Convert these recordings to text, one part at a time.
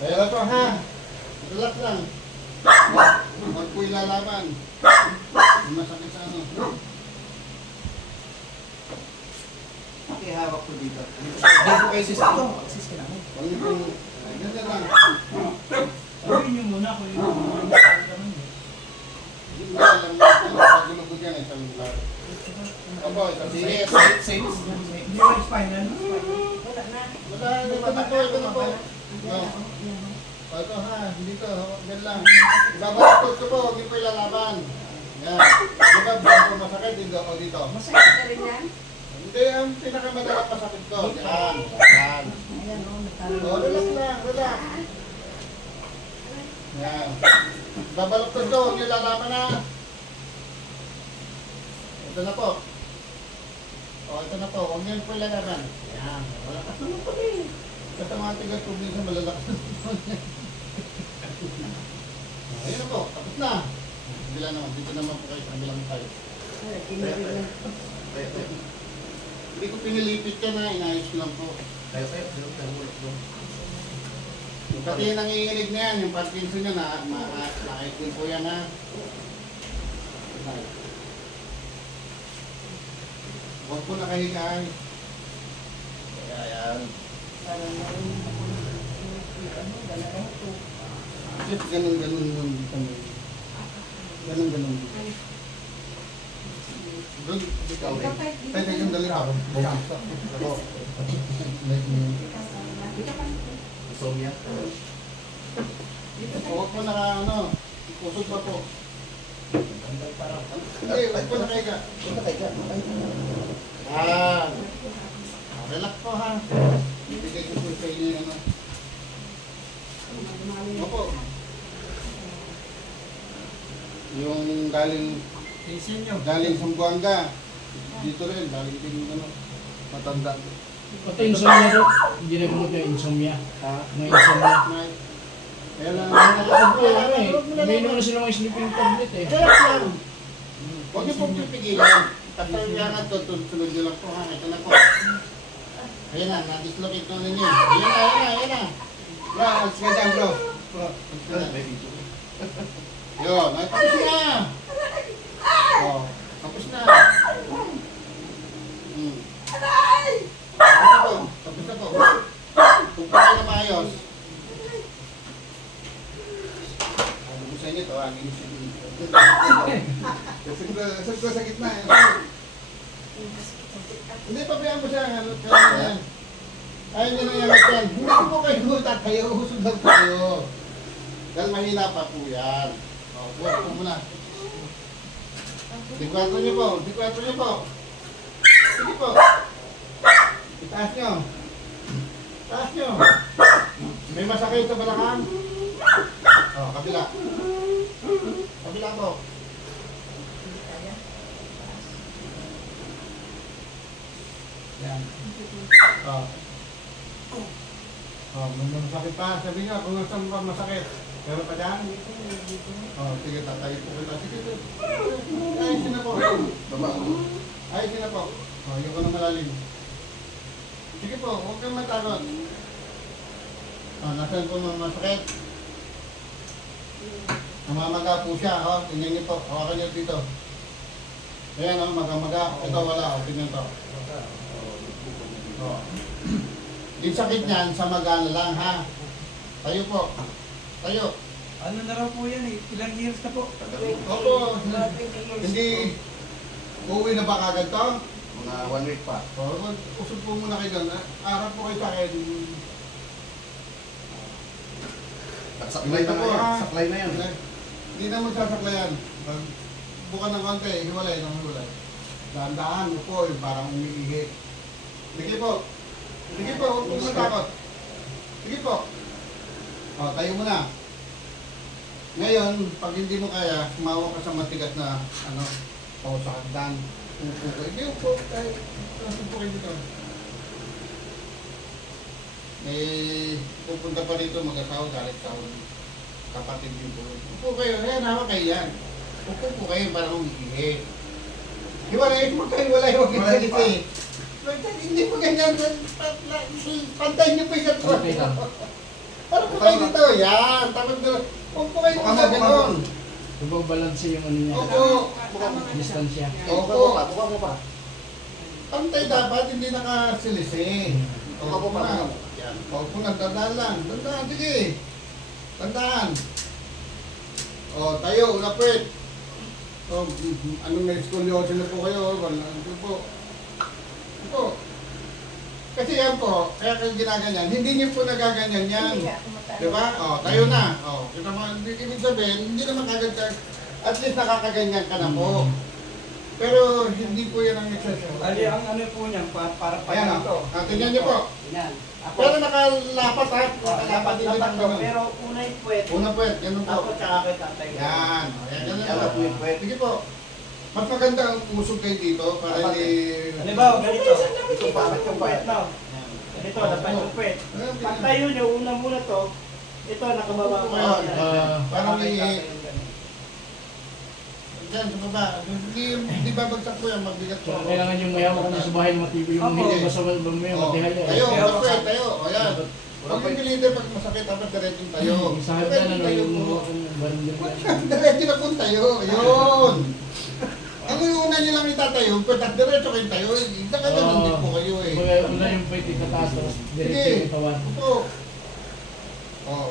Kaya na to ha. Relax lang. Huwag po ilalaban. Masakit sa ano. Ihawak ko dito. Dito kayo sis ito. Sis ka namin. Huwag niyo pong... Ganyan lang. Sabihin niyo muna kung yung mga Hindi mo alam na pagulugod yan. Isang lugar. Opo, isang sige. Same. Hindi ko spinal. Wala na. Wala, ito na po. Ito ha, dito. Ganyan lang. Ibabatot ko po, huwag niyo po ilalaban. Yan. Diba, baka masakit dito o dito. Masakit na rin yan. Hindi, ang pinakamadalang masakit ko. Yan. Yan. Ayan o, O, relax lang, relax. Yan. Babaloktot ko, huwag niyo lalaban na. Ito na po. O, ito na po, huwag niyo po ilalaban. Yan. Wala ka tulong po eh. Kasi mga tigas po minsan malalakas. Ayun na po, tapos na. Bila naman, dito naman po kayo, kabilang tayo. Hindi ko pinilipit ka na, inayos ko lang po. Tayo. Ulok doon. Pati yung nanginginig na yan, yung Parkinson nyo na, makait din po yan ha. Huwag po nakahigaan. Kaya yan. Parang narin ako dalawa ito. Just ganun yung kami. Ganun. Doon, ikaw eh. Ay, yung dali ako. Ako. Insomnia. Huwag po naka ano, kusog pa po. Hindi, huwag po nakahiga. Relax po ha. Ibigay ko po sa inyo yung ano. Opo. Yung galing Sambuanga. Dito rin, galing din yung ano, matanda. Pati insomnia daw. Hindi na gamot yung insomnia. May insomnia. Kaya lang, Umiinom na sila ng sleeping tablet eh. relax lang. Huwag niyo pong pipigilan. Tapos yan na to, sunod nyo lang po ha. Ito na po. Ayan na, na-dislocate na ninyo. Ayan na. Bro, alis ka dyan bro. Yun, ay tapos na. Oh, tapos na. Tapos na po. Kung pa kayo na maayos. Ano mo sa inyo ito, agin mo sa inyo. Kasi ko sa gitna. Hindi, pabayaan mo siya. Ayaw niya na yan. Hindi ko po kayo tatayo. Usog lang tayo. Dahil mahina pa po yan. Buhat po muna. Dikwento niyo po. Sige po. Itaas nyo. May masakit sa balakang? Kabila. Kabila po. Yan. May masakit pa. Sabi nga, kung saan pa masakit. Pero pa dyan? Sige, tatayo po kita. Sige, ayusin na po. Ayusin na po. Yung ko na malalim. Sige po, huwag kang matakot. Nasaan po masakit? Namamaga po siya. Tingnan niyo po. Hawakan niyo dito. Ayan, maga-maga. Ito wala. Tingnan to. Yung sakit niyan, sa maga na lang ha. Tayo po. Tayo. Ano na raw po yan eh? Ilang years na po? Opo. Hindi. Uuwi na ba kagad to? Mga 1 week pa. Usog po muna kayo doon. Arap po kayo sa akin. Saklay na yan. Saklay na yan. Hindi na magsasaklayan. Bukan ng konti, hiwalay. Dahan-dahan mo po, parang umiihi. Sige po. Huwag po matakot. Sige po. Tayo muna. Ngayon, pag hindi mo kaya, sumawa ka sa matigas na, sa hagdan. Upo ko. Hindi, upo. Kahit, upo kayo dito. Pupunta pa rito mag-asawa, galit-sawa. Kapatid din po. Upo kayo. Ayan, hawak kayo yan. Upo po kayo para umiihi. Hiwalay mo kayo, huwag kayo dito eh. Hindi po ganyan. Pantay niyo po yung Okay lang. Parang po kayo dito. Yan. Tapos na. Huwag po kayo Buka mo, sa buka mo. ganon. Balanse yung ano niya. Opo. Distansya. Buka mo pa, buka mo pa. Pantay dapat, hindi nakasilisi. Buka mo pa, buka mo. Yan. Huwag po na, tandaan lang. Tandaan, sige. Tandaan. O, tayo, ulapit. O, ano may scoliosis na po kayo? Wala, ano po. Ano po. Kasi yan po, kaya kayo ginaganyan, hindi niyo po nagaganyan yan. Hindi ako mataas. Diba? O, tayo na. O, kita mo, ibig sabihin, hindi naman kagad ka, at least nakakaganyan ka na po. Pero hindi po yan ang exercise. Ali, ang ano po niyan, para Ayan ito. o, tingnan niyo po. Yan. Ako, Pero nakalapat ha, nakalapat din dapat ang to, ganun. pero una yung puwet. Una po, ganun po. Tapos tsaka kay tatay. Yan. Ayan, ganun Yan po. lang po yung puwet. Sige po. Mas maganda ang usog kayo dito para Dapat hindi... Halimbawa, ganito. Ito dapat yung puwet na. Ganito, dapat yung puwet. Pag tayo nyo, una muna to, ito nakababa ko. Parang Diyan, sa baba. Hindi babagsak po yan, mabigat po. Kailangan yung mayaw kung sa bahay matibay yung Opo. hindi basta mayaw matihaya. Tayo, tayo, tayo. O yan. Huwag yung piliter pag masakit, dapat diretso tayo. Sa hagdanan ano Tayo yung po. barangay. Diretso na po tayo. Ayun. Ang una nyo lang itatayo, pag diretso kayo tayo, nakaganon din po kayo eh. Kaya una yung pwede kataas tapos diretso yung katawan. Opo. Oh.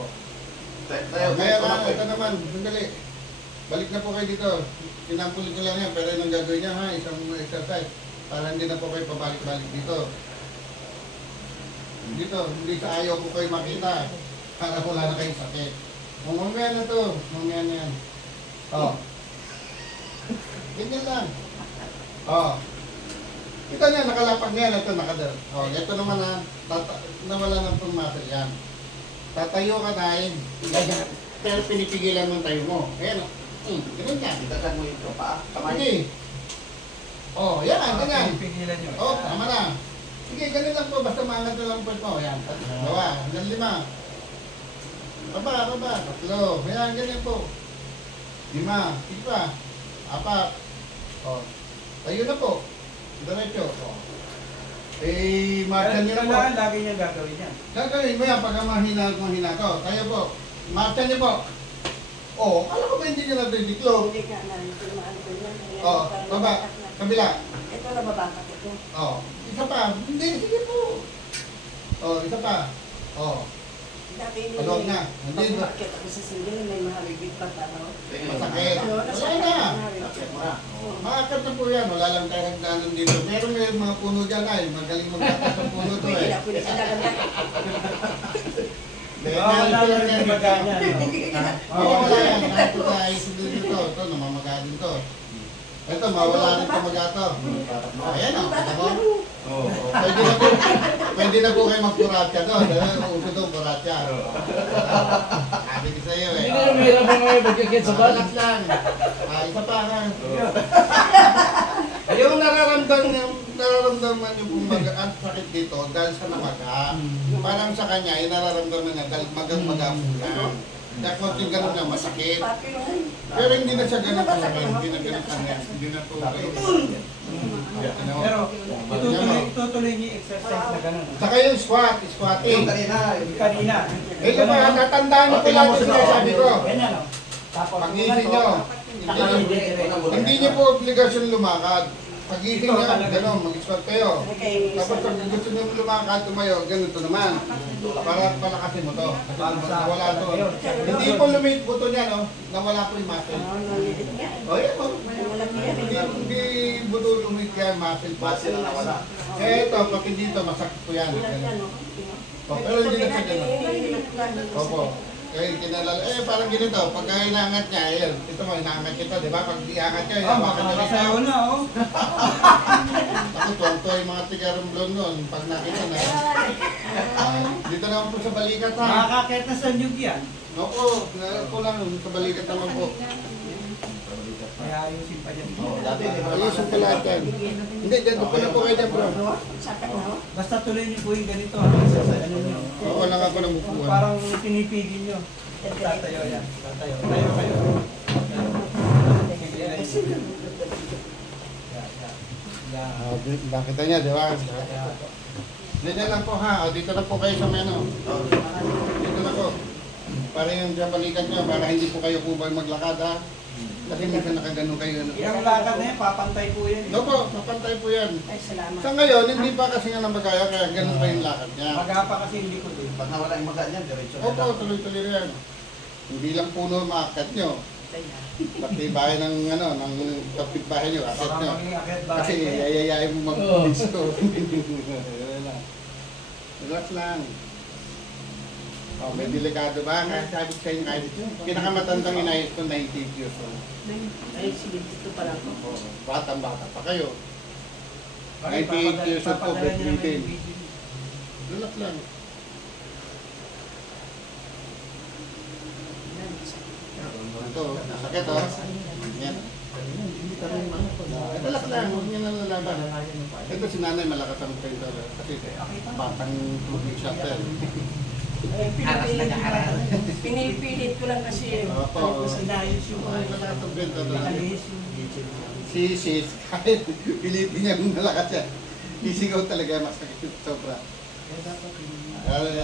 Tayo, Kaya tayo, na, tayo. ito naman, sandali. Balik na po kayo dito. Pinampulit ko lang yan, pero yun ang gagawin niya ha, isang exercise. Para hindi na po kayo pabalik-balik dito. Dito, hindi sa ayaw ko kayo makita. Para wala na kayong sakit. Mamaya na to, mamaya na yan. Oh. Ganyan lang. Oh. Kita niya, nakalapag niya, ito nakadar. Oh, ito naman na, nawala ng pumasal yan. Tatayo ka tayo, ganyan. Pero pinipigilan mo ang tayo mo. Ayan, ganun yan. Dagdag mo yung paa, kamay. Sige. Oh, yan, ganyan. Pigilan nyo. Oh, tama na. Sige, ganun lang po. Basta maangat na lang po ito. Ayan, dalawa, hanggang 5. Baba, 3. Ayan, ganyan po. 5, 6, 4. Oh, tayo na po. Diretso. Oh. Eh, marcha niyo na po. Kailangan lagi niya gagawin yan. Gagawin mo yan pagka mahina to. Tayo po. Marcha niyo po. Oh, kala ko ba hindi nyo nadidiklog? Hindi ka na, ito maano ko yan. Ayan, Oh, parang baba. nabatak na. Kabila. Ito nababakak ito. Oh, isa pa. Hindi, sige po. Oh, isa pa. Oh, Dati palog na. Pag Hindi, umakyat ako sa single, may mahalibig pa tao. masakit. Wala na. Makakat na po yan. Wala lang tayo hagdanan dito. Pero may mga puno dyan ay. Magaling magkakas ang puno to Pwede eh. na, pwede ka na. Wala na rin yung maganya. Oo, wala yan. Kahit ito tayo dito. Ito, namamaga din to. Ito, mawala rin pamaga to. Ayan o. Oo. Pwede na po kayo mag-kuratya doon. Uso doon, kuratya. Sabi ko sa iyo eh. Hindi na mahirap ang ngayon pagkakit sa balat. Relax lang. Isa pa ha. Yung nararamdaman yung bumaga at sakit dito dahil sa namaga. Parang sa kanya, yung nararamdaman niya dahil magang-maga po lang. Kaya kung yung ganun na masakit. Pero hindi na siya ganun kalaki. Hindi na ganun kalaki. Hindi na po kayo. Pero itutuloy niyo yung exercise na gano'n. Saka yung squatting. Yung kanina. Kanina. Ito pa, tatandaan mo pala ito sinasabi ko. Ganyan o. Tapos Pag-ising nyo, hindi nyo po obligasyon lumakad. Pag-ising nyo, gano'n, mag-squat kayo. Tapos pag gusto nyo lumakad, tumayo, ganito naman. Para palakasin mo to. Kasi nawala to. Hindi po lumit buto niya, no? Nawala po yung muscle. O yan po. Hindi buto lumit yan, muscle po. Muscle na nawala. Eh ito, pati dito, masakit po yan. O, pero hindi na siya gano'n. Opo. Kaya kinalala, parang ganito, pagka inaangat niya, ayun, ito mo, inaangat kita, di ba? Pag iangat niya, inaangat niya Makasayaw na o. Ako, tuwang-tuwa yung mga tigarumblon nun, pag nakita na. Dito naman po sa balikat ha. Makakakit na sa nyug yan. Opo, ko lang, sa balikat naman po. Kaya ayusin pa dyan. Dati, di ba? Ayusin ko lahat yan. Hindi, dyan ko na po kayo dyan, bro. Basta tuloy niyo po yung ganito. Ano niyo. Oo, lang ako ng upuan. Parang pinipigil niyo. Tatayo yan. Tatayo. Tayo kayo. Nakita niya, di ba? Ganyan lang po ha. O, dito na po kayo sa menu. Dito na po. Para yung dyan balikan nyo, para hindi po kayo po maglakad ha. Kasi minsan nakaganon kayo. Yung lakad na yan, papantay po yan. No po, mapantay po yan. Ay, salamat. Sa ngayon, hindi pa kasi nga namagaya, kaya ganun pa yung lakad niya. Maga pa kasi hindi ko din. Pag nawala yung maga niyan, diretso na Opo, lang. tuloy-tuloy yan. Hindi lang puno maakat nyo. Pati bahay ng ano, ng kapitbahay nyo, akit Baka nyo. maging akit bahay Kasi kayo. yayayain mo mag-disco. Relax lang. Oh, may delikado ba? Kaya sabi ko sa inyo, kahit pinakamatandang inayos ko 90 years old. Ay, sige, dito pa lang ako. Oh, batang-bata pa kayo. Bakit 98 years old po, papadala niya naman bedridden. yung video. Relax lang. Ito, sakit oh. Yan. Relax lang, huwag niya nalalaban. Ito si nanay malakas ang printer kasi batang tubig siya. Ay, pinipilit ko lang kasi. Opo. Tapos inayos yung Malakas ang printer talaga. nakalihis yung Si sis, kahit pilitin niya kung malakas siya. Isigaw talaga, masakit sobra.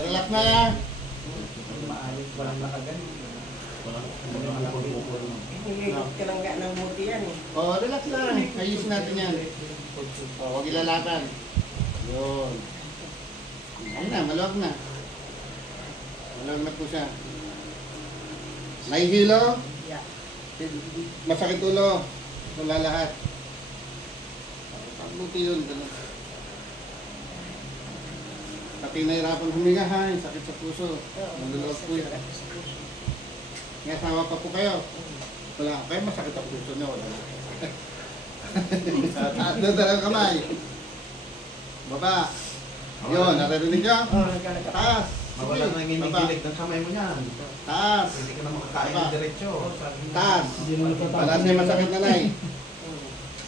Relax na yan. maayos, walang nakaganit. Pinilit ka lang nga ng buti yan eh. Oh, relax lang. Ayusin natin yan. Oh, huwag ilalakan. Yun. Ayun na, maluwag na. Maluwag na po siya. Nahihilo? Yeah. Masakit ulo. Wala lahat. Pagbuti yun. Pati nahirapan huminga ha, yung sakit sa puso. Maluluwag po yun. May asawa pa po kayo. Wala kayo, masakit ang puso niya. Wala na. Taas na dalang kamay. Baba. Yun, naririnig niyo? Taas. Mawala na yung Baba. inigilig ng kamay mo niyan. Taas. Hindi ka na makakain Baba. ng diretso. Taas. Hindi mo natatapos. Wala sa'yo masakit na nai.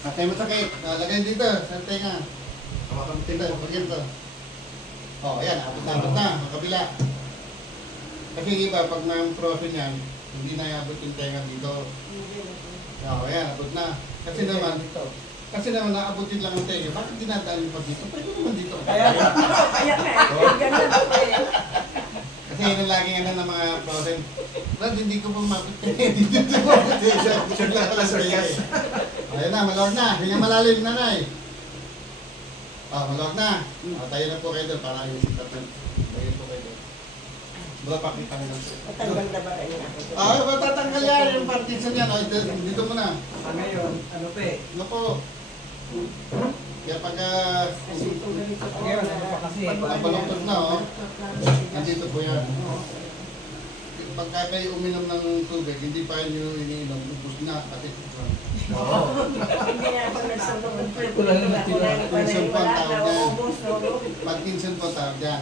Sa'yo masakit. Lagay dito, sa tenga. Hawakan mo Tinda, tinda. ganito. Oh, ayan, abot na, ang kabila. Kasi iba, pag may frozen yan, hindi na iabot yung tenga dito. Oh, ayan, abot na. Kasi naman, naabutin lang ang tenga. Bakit dinadaan yung pa dito? Pwede naman dito. Kaya Kaya nga, ganun ako eh. Kasi yun ang laging ano ng mga frozen. Brad, hindi ko pa mapit dito sa frozen. Sure lang pala sa iya. Ayan na, maluwag na. Hinga malalim, nanay. Maluwag na. Tayo na po kayo doon para yung sitatan. Tayo po kayo doon. Baka pakita nyo lang. Matanggal na ba kayo ako? Matatanggal yan yung partition yan. Dito mo na. ngayon, ano pa eh. Naku. Kaya pagka Kasi ito ganito po. Ngayon, ano pa kasi? nabaloktot na, oh. Nandito po yan. Pagka kayo uminom ng tubig, hindi pa nyo iniinom, ubus na. Kasi Hindi nga pag nagsandok ng pwede. Wala na natira. Pinsan po ang Wala tawag na, yan. ubos, no? Parkinson po tawag dyan.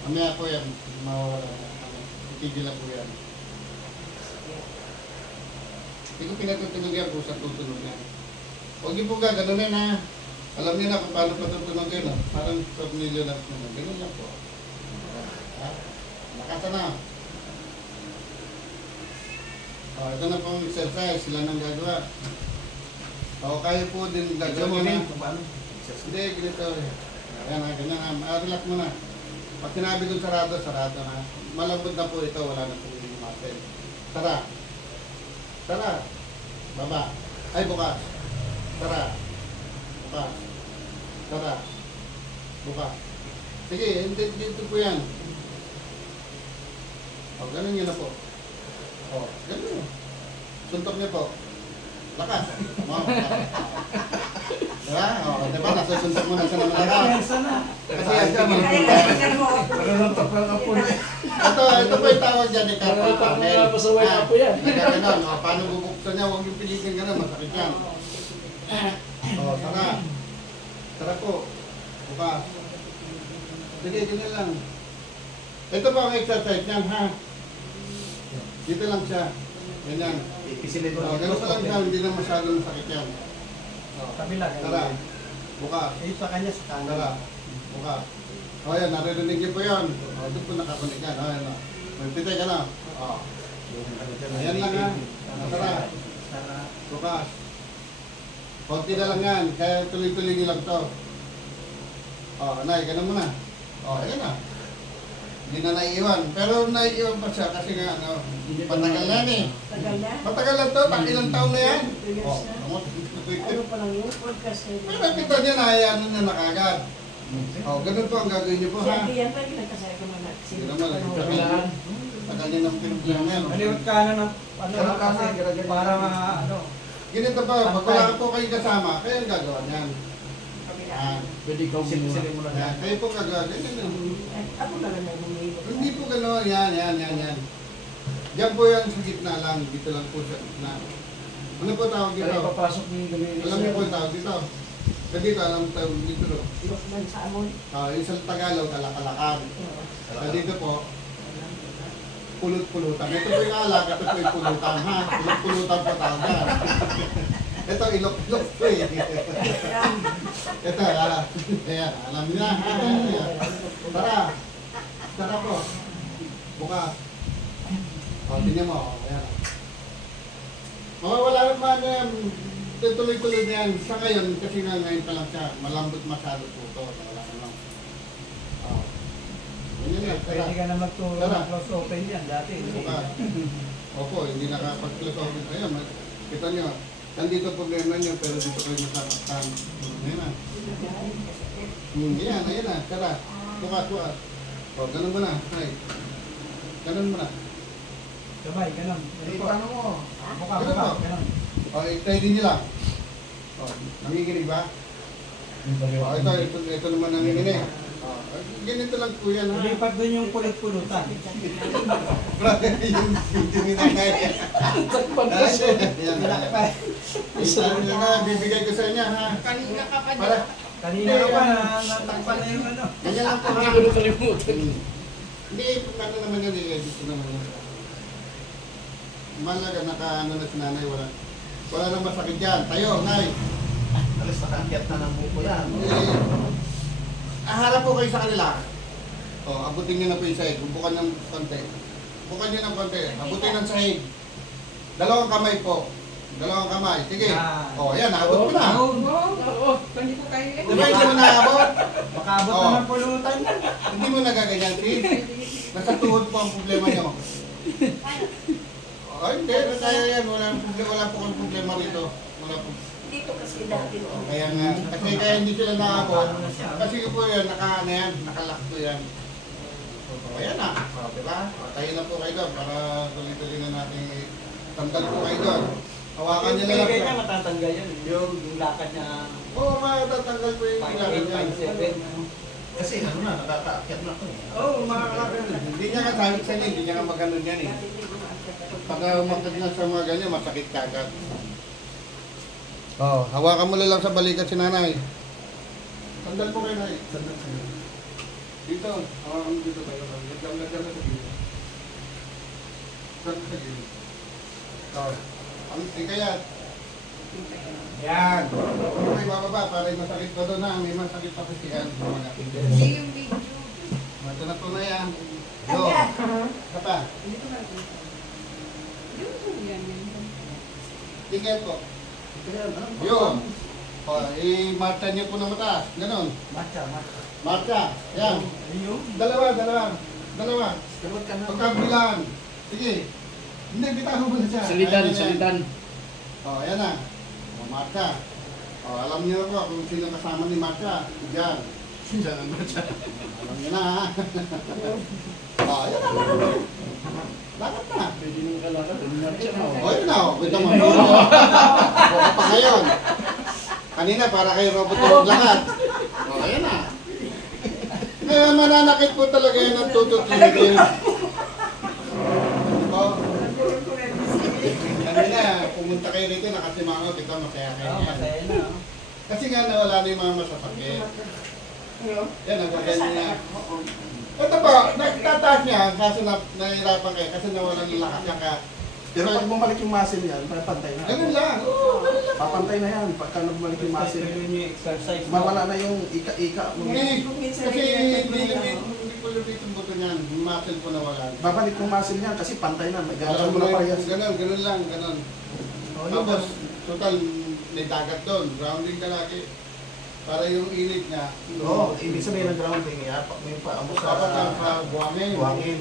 Mamaya po yan, mawawala na. Itigil na po yan. Hindi ko pinatutunog yan kung saan tutunog yan. Huwag niyo po gaganunin ha. Alam niyo na kung paano patutunog yun. Parang tornilyo na po. Ganun lang po. Ha? Nakata na. Ito na pong exercise. Sila nang gagawa. Kayo po din gagawa na. Hindi, ganito. Ayan na, ganyan na. Relax mo na. Pag sinabi kong sarado, sarado na. Malambot na po ito, wala na po yung muscle. Tara. Tara. Baba. Ay, bukas. Tara. Bukas. Tara. Bukas. Sige, dito po yan. Ganun nyo na po. Ganun. Suntok niyo po. Lakas. Diba? Diba? Nasusuntok mo na sa naman lakas. Pensa na. Kasi yan ka, Kaya nga, tingnan mo. Marunong lang ang puno. ito po yung tawag dyan ni Carpal Marunong Tunnel. lang pasaway na po yan. Hindi ka ganun. Paano bubuksan niya? Huwag yung pilitin ganun. Masakit yan. Tara. Tara po. Bukas. Sige, ganyan lang. Ito po ang exercise niyan, ha? Dito lang siya. Ganyan. Ipisilin mo lang. Ganun pa lang siya. Hindi na masyadong sakit yan. Kabila. Tara. Bukas. Eh, sa kanya sa kanan. Tara. Bukas. Yan. Naririnig niyo po yan. Doon po nakakunik yan. Ayan. Magpitay ka na. Ayan lang ha. Tara. Tara. Bukas. Konti na lang yan, kaya tuloy-tuloy nyo lang to. Nay, ganun mo na. Ayan na. Hindi na naiiwan. Pero naiiwan pa siya kasi nga, patagal na yan eh. Tagal na. Matagal lang to, ilang taon na yan. 2 years na. Ano pa lang yun? Podcast na Pero nakita niya na, ano na nakagad. Ganun po ang gagawin niyo po, ha? Siya, yan pa yung nagkasaya ko na Hindi naman, Kabilaan. tagal niya ng pinagbilang yan. Maliwat ka na ng para Ganito pa, pag wala po kayong kasama, kayo ang gagawa niyan. Yan. Pwede ikaw muna. Yan. Kayo po gagawa. Ganyan. Ako na lang ang humihilot. Hindi po gano'n. Yan. Diyan po yan sa gitna lang. Dito lang po sa gitna. Ano po tawag dito? Kaya papasok ng gabi. Alam niyo po yung tawag dito. Sa dito, alam mo tawag dito. No? Man sa amon. Yung sa Tagalog, alak-alakan. Sa dito po, pulot-pulutan. Ito po yung alak, ito po yung pulutan. Ha? Pulot-pulutan po tawag yan. Ito, ilok-ilok po eh. Ito, ayan, alam niyo na. Tara. Tara po. Bukas. Tingnan mo. Ayan. Mawawala naman tuloy-tuloy na yan. Sa ngayon, kasi nga ngayon pa lang siya. Malambot masyado po ito. Wala na lang. Ganyan yan. Tara. Pwede ka na magturo Tara. ng close open yan dati. Bukas. Opo, hindi nakapag-close open kayo. Kita nyo, nandito problema nyo, pero dito kayo nasasaktan. Ayan na. Ayan na. Tara. Bukas. Ganun mo na. Ay. Ganun mo na. Sabay, ganun. Paano mo? Buka, Ganun mo. ganun. Try din nyo lang. Nangiginig ba? Ito naman nangiginig. Ganito lang po yan, ha? Ilipat doon yung pulit-pulutan. Yung dininangay. Yan. Bibigay ko sa inyo, ha? Kanina ka pa Para. Kanina ka pa natakpan na yung ano. Ganyan lang po, ha? Hindi ko nakalimutan. Hindi, ano naman yun, i-edit ko naman yun. Malaga, naka-ano na si nanay, wala nang masakit yan. Tayo, nay. Alis nakakyat na ng buko yan. Harap po kayo sa kanila. Abutin nyo na po yung sahig. Bukan ng konti. Bukan nyo ng konti. Abutin ng sahig. Dalawang kamay po. Dalawang kamay. Sige. Yan, abot mo na. Oo, hindi ko kayo Di ba hindi mo naabot? Makaabot na ng pulutan. Hindi mo nagaganyan, sis. Nasa tuhod po ang problema nyo. Hindi. Kaya yan. Wala po kang problema rito. Wala po. Dito kasi dati noon. Kaya nga. Kasi kaya hindi sila naabot. Kasi po yan. Nakalak po yan. Ayan na. Diba? Tayo na po kayo doon para tuloy-tuloy na natin tandal po kayo doon. Hawakan niyo na lang. Kaya niya matatanggal yan. Yung lakad niya. Oo, matatanggal po yung ginagawa niya. Kasi ano na, nakakaakyat na ito. Oo, makakakit na. Hindi niya ka sabi sa inyo, hindi niya ka maganon yan eh. Pag umakit na sa mga ganyan, masakit kagad. Hawakan mo na lang sa balikat si nanay. Sandal po kayo, nay. Sandal sa inyo. Dito, hawakan mo dito tayo. Nagdam na sa gilid. Sandal sa gilid. Ang tingkayat. Yan. May bababa para yung masakit pa doon ha. May masakit pa kasi yan. Hindi yung video. Ito na po na yan. Yo. Isa pa. Tingkayat po. Yun. I-marcha niyo po ng mataas. Ganon. Marcha. Yan. Dalawa. Pagkabilaan. Sige. Hindi, bitaho mo na siya. Salitan. Ayan na. Marcha. Alam niyo po kung sino kasama ni Marcha. Diyan. Diyan ang marcha. Alam niyo na ha. Ayan na. Lakad na. Pwede nang kalakad. Marcha na. Yun na. Wait mo. Buka pa ngayon. Kanina para kay robot yung maglakad. Ayan na. Ngayon mananakit po talaga yan ang tututuloy. Kanina, pumunta kayo rito, nakasimango, kita masaya kayo yan. Masaya na. Kasi nga nawala na yung mga masasakit. Yan, ang ganyan niya. Ito po, nagtataas niya, kaso nahihirapan kayo kasi nawala ng lakas niya ka. Pero pag bumalik yung muscle yan, papantay na. Ganun lang. Papantay na yan. Pagka bumalik yung muscle, Yun yung exercise. mawala na yung ika-ika. Hindi, kasi hindi po lumit yung buto niyan. Yung muscle po nawala. Babalik yung muscle yan kasi pantay na. May Alam gagawin mo mo na parehas. ganun lang. Tapos, total, may dagat doon. Grounding ka lagi. Para yung init niya. Oo, ibig sabihin ng grounding, iyapak mo yung paa mo sa Dapat lang sa buwangin. buhangin.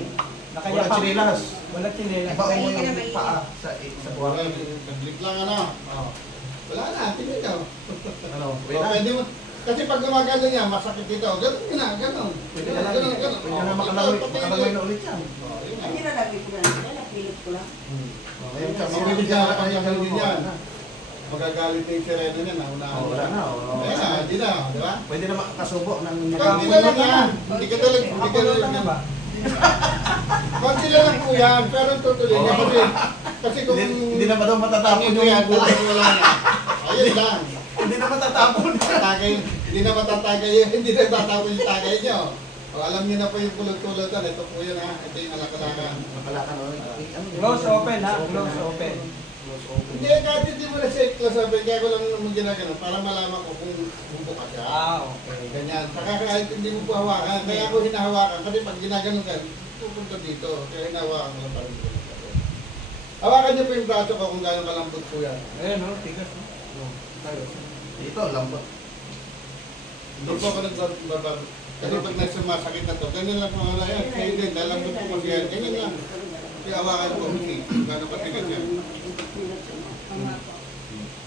Nakaya Walang chinilas. Wala chinelas. Iba mo Hindi ka na yung mainit. paa sa buhangin. Naglit lang ano. Oh. Wala na, tingnan nyo. Ano, wait Okay, na. di mo. Kasi pag gumagano niya, masakit dito. Ganun na, ganun. Pwede na lang, pwede na makalangoy na ulit yan. Oh, yun Hindi na. na lagi ko na. Napilit ko lang. Ngayon, Mabilis na lang kanya ganun yan. Magagalit na yung sireno niya, naunahan. Wala na, oo. Kaya na, di na, di ba? Pwede na makakasubo ng Konti na lang yan. Hindi ka talaga, hindi ka Nakapulot talaga. na ba? Konti na lang po yan, pero tutuloy niya kasi kung Hindi na ba daw matatapon ito yung yan, buhay? wala na. Ayun lang. Hindi na matatapon. Tatagay, hindi na matatagay, hindi na tatapon yung tagay niyo. O, alam niyo na po yung pulot-pulotan, ito po yun ha, ito yung alakalakan. Makalakan, ano? Close open ha, close open. Hindi, kahit hindi mo na siya close open, kaya ko lang naman ginagano para malaman ko kung bubuka siya. Okay. Ganyan. Saka kahit hindi mo po hawakan, kaya ako hinahawakan, kasi pag ginagano ka, pupunta dito, kaya hinahawakan ko lang parang dito. Hawakan niyo po yung braso ko kung gano'ng kalambot po yan. Ayun o, tigas o. Dito, lambot. Hindi po ako nagbabab. Kasi pag nagsumasakit na to, ganyan lang po ako na yan. Kaya din, lalambot po kasi yan. Ganyan lang. Kaya hawakan ko, gano'ng patigas yan.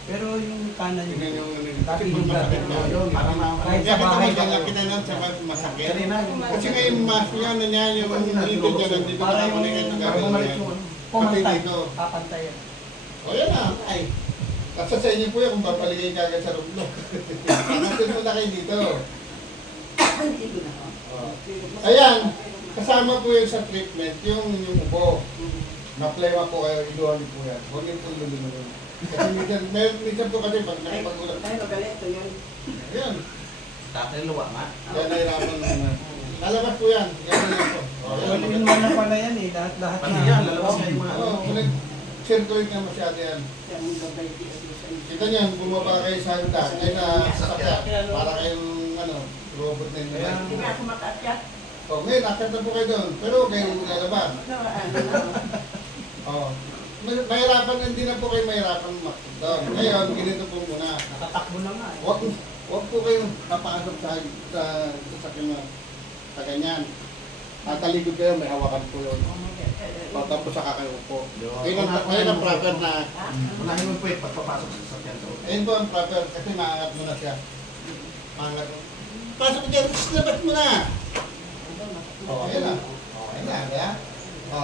Pero yung kanan Tingnan niyo. yung kasi pag masakit na. Yun, parang Kahit Kaya sa bahay kita daw. kita nun sa masakit. Kanina, Kasi ngayon mas yan na niya yung dito dyan, nandito Para yung- nakakunin ito parang gagawin bumalik yan. yung ano. Pumantay. Pati dito. Papantayan. O yan na, ay. Kasi sa inyo po yan kung papaligay ka agad sa rublo. Kasi muna kayo dito. Hindi ko na. Oh. Ayan, kasama po yun sa treatment, yung ubo. Na-play po kayo, iluhan niyo po yan. Huwag niyo po lulunod. Kasi minsan po kasi pag nakipag-ulat. Tayo magalito yun. Ayan, Tatay luwa nga. yan nahirapan naman. Lalabas po yan. Ganyan lang po. O, Well, yan. yun man na pala yan eh. Lahat Pati na. yan, lalabas nga yung mga Oo, kung nag-circulate na masyado yan. Kaya mo gabay dito sa Kita niyan, bumaba kayo sa handa, kayo na sakya. Para kayong, robot na yun. Hindi nga ako makaakyat. O, ngayon, nakita po kayo doon. Pero huwag kayong lalabas. O, mahirapan, hindi na po kayo mahirapan makita doon. Ngayon, ganito po muna. Nakatakbo na nga eh. Huwag po kayong papasok sa sakyan na sa ganyan. Tatalikod kayo, may hawakan po yun. O, tapos saka kayo po. Ayun ang proper na, Unahin mo po yung pagpapasok sa sasakyan. ayun po ang proper, kasi maangat mo na siya. Maangat mo. Pasok dyan, labas mo na! O, ayun na. O, ayun na, kaya? O,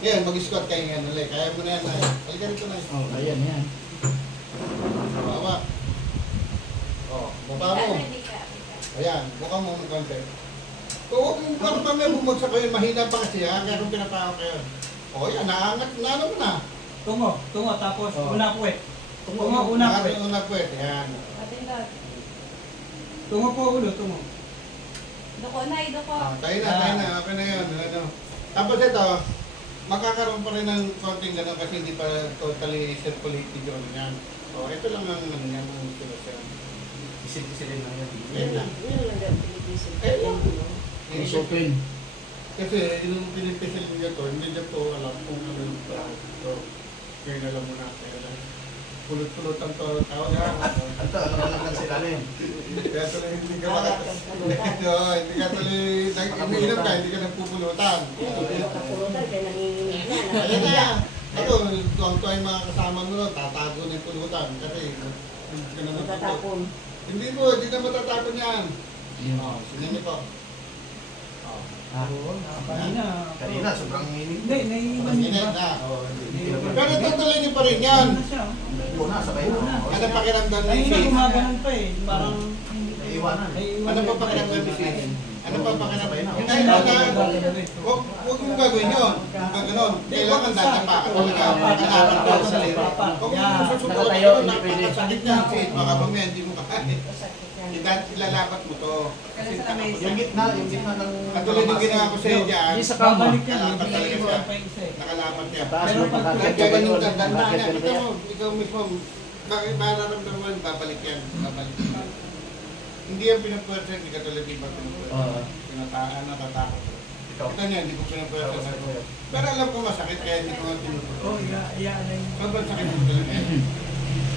yan, mag-squat kayo nga nalay. Kaya mo na yan, na. Halika rito na. Oh, ayan, yan. Bawa. O, buka mo. Ayan, buka mo ng konti. Huwag yung parang mamaya bumagsak kayo, mahina pa kasi ha, kaya kung pinapakaw kayo. O yan, naangat, naano mo na. Tungo, tapos Oh. una puwet. Tungo, una puwet. Una puwet, yan. Tungo po ulo, tungo. Doko na, doko. Tayo na, okay na yun. Ano. Tapos ito, makakaroon pa rin ng konting gano'n kasi hindi pa totally circulated yung yan. O, ito lang ang ano yan, ang solusyon. Isil-isilin lang yan. Ayun lang. Yun lang ang pinipisil. Ayun lang. Close open. Kasi yung pinipisil niya to, hindi niya to alam kung ano yung to. Kaya na lang muna. Kaya lang. Pulot-pulot ang to. Tawag nga. Ito, ano lang sila na yun. Kaya tuloy hindi ka hindi ka tuloy umiinom ka, hindi ka nagpupulutan. Nakapulutan, kaya nanginginig na. Ayun na. Ako, tuwang-tuwa yung mga kasama mo nun, tatago na yung pulutan. Kasi hindi ka na nagpupulutan. Matatapon. Hindi mo, hindi na matatapon yan. O, sige niyo po. Oo, kanina. Kanina, sobrang init. Hindi, naiinom Masinit niya ba? na. Oo, hindi na Pero tutuloy niyo pa rin yan. Ano siya? Una, sabay na. Oo, Ano pakiramdam ni Kanina Sis? gumaganon pa eh. Parang Naiiwanan. Ano pa pakiramdam ni Sis? Ano pa pakiramdam? Yung Ay, sinabi wala. ko gagawin eh. Huwag mong gagawin yun. Kung gagano'n, kailangan dadapa ka talaga. Kailangan ka sa sarili. Kung mo susubukan nakatayo, ka, hindi pwede. napakasakit niya. Kasi baka mamaya hindi mo kakain. Masakit yan. Ilalapat mo to. Kasi sa lamesa. Yung gitna ng... Katulad yung ginawa ko sa'yo dyan, Hindi sa kama. Babalik yan. Kalapat talaga Hindi siya. pa yung isa eh. nakalapat siya. Taas Pero mo pag- pagkakit Pag ka ganun ganun. tandaan na, Bakit kita ganun mo, ikaw mismo, bakit mararamdaman mo, babalik yan. Babalik. Hindi yung pinapwersa, hindi katulad yung Oo. pinapwersa. Pinataan, natatakot. Ikaw. Kita niya, hindi ko pinapwersa. Pero alam ko masakit, kaya hindi ko nga Oh, tinutulog. iya na yun. Sobrang sakit mo talaga.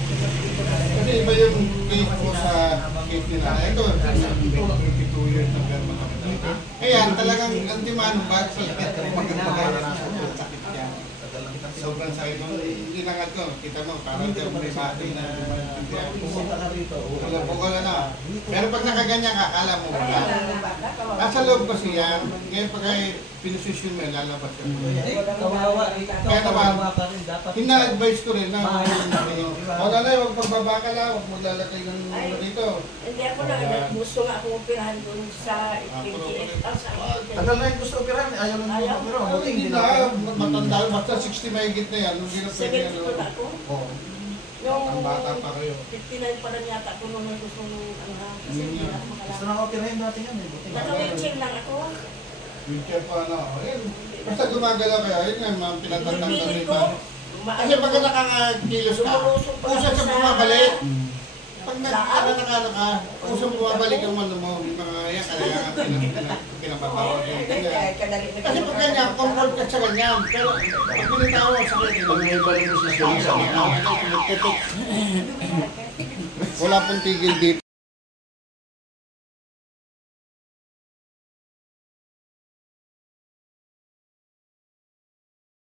Kasi iba yung case ko sa case nila. Ito, 52 years na pero makakita. Kaya talagang ang demand ba sa sakit yan. Sobrang sakit mo. Hindi lang ito. Kita mo, parang may bating na Pumunta ka rito. bukol na. Pero pag nakaganyan ka, akala mo wala. Nasa loob kasi yan. Ngayon pag ay pinususyon mo, lalabas yun. Kawawa. Kaya naman, hina-advise ko rin na wala na, huwag pagbaba ka lang, huwag maglalagay ng dito. Hindi ako na, gusto nga akong operahan doon sa 28. Tagal na yung gusto operahan, ayaw lang mo operahan. Pero Buti hindi na, matanda, basta 60 mahigit na yan. Nung ginapwede 72 na ako. Oo, Yung ang bata pa kayo. 59 pa rin yata ako nung gusto nung kasi hindi na ako Gusto makalakad. na operahin natin yan. Buti na. Naka-wheelchair lang ako. Wheelchair pa na, ayun. Basta gumagalaw kayo, ayun nga, mga pinatandang Pipilit na ko. Kasi pagka nakakakilos ka, pusa sa bumabalik. Pag nakakano ka, pusa bumabalik ang mano mo. Yung mga yan, kaya nga pinapatawag yun. Kasi pag ganyan, comfort ka sa ganyan. Pero pag pinitawag sa kanya, Pag may balik mo sa wala pong tigil dito.